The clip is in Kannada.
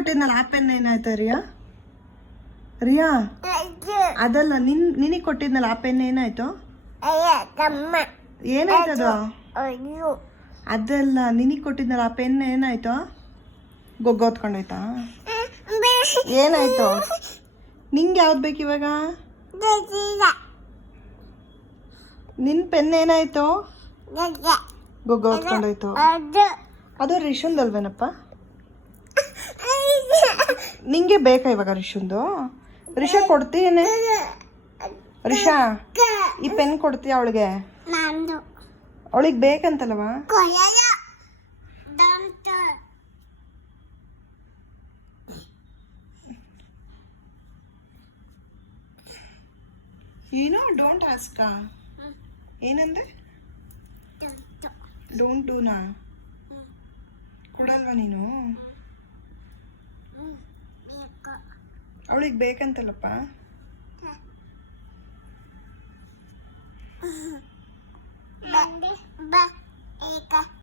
ಕೊಟ್ಟಿದ್ನಲ್ಲ ಆ ಪೆನ್ ಏನಾಯ್ತು ರಿಯಾ? ರಿಯಾ ಅದಲ್ಲ, ನಿನಗೆ ಕೊಟ್ಟಿದ್ನಲ್ಲ ಆ ಪೆನ್ ಏನಾಯ್ತು? ಏನಾಯ್ತದು? ಅದಲ್ಲ, ನಿನಗೆ ಕೊಟ್ಟಿದ್ನಲ್ಲ ಆ ಪೆನ್ ಏನಾಯ್ತು? ಗೊಗ್ಗ ಹೊತ್ಕೊಂಡೋಯ್ತಾ? ಏನಾಯ್ತು? ನಿಂಗೆ ಯಾವ್ದು ಬೇಕು ಇವಾಗ? ನಿನ್ ಪೆನ್ ಏನಾಯ್ತು? ಗೊಗ್ಗ ಹೊತ್ಕೊಂಡೋಯ್ತು. ಅದು ರಿಷುಂದಲ್ವೇನಪ್ಪ? ನಿಂಗೆ ಬೇಕಾ ಇವಾಗ ರಿಷುಂದು? ರಿಷಾ ಕೊಡ್ತೀನಿ. ರಿಷಾ ಈ ಪೆನ್ ಕೊಡ್ತೀಯ ಅವಳಿಗೆ? ಅವಳಿಗೆ ಬೇಕಂತಲ್ವಾ? ಏನೋ ಡೋಂಟ್ ಆಸ್ಕ. ಏನಂದೆ? ಡೋಂಟ್ ಡೂನಾ? ಕೊಡಲ್ವಾ ನೀನು? ಅವಳಿಗೆ ಬೇಕಂತಲ್ಲಪ್ಪ.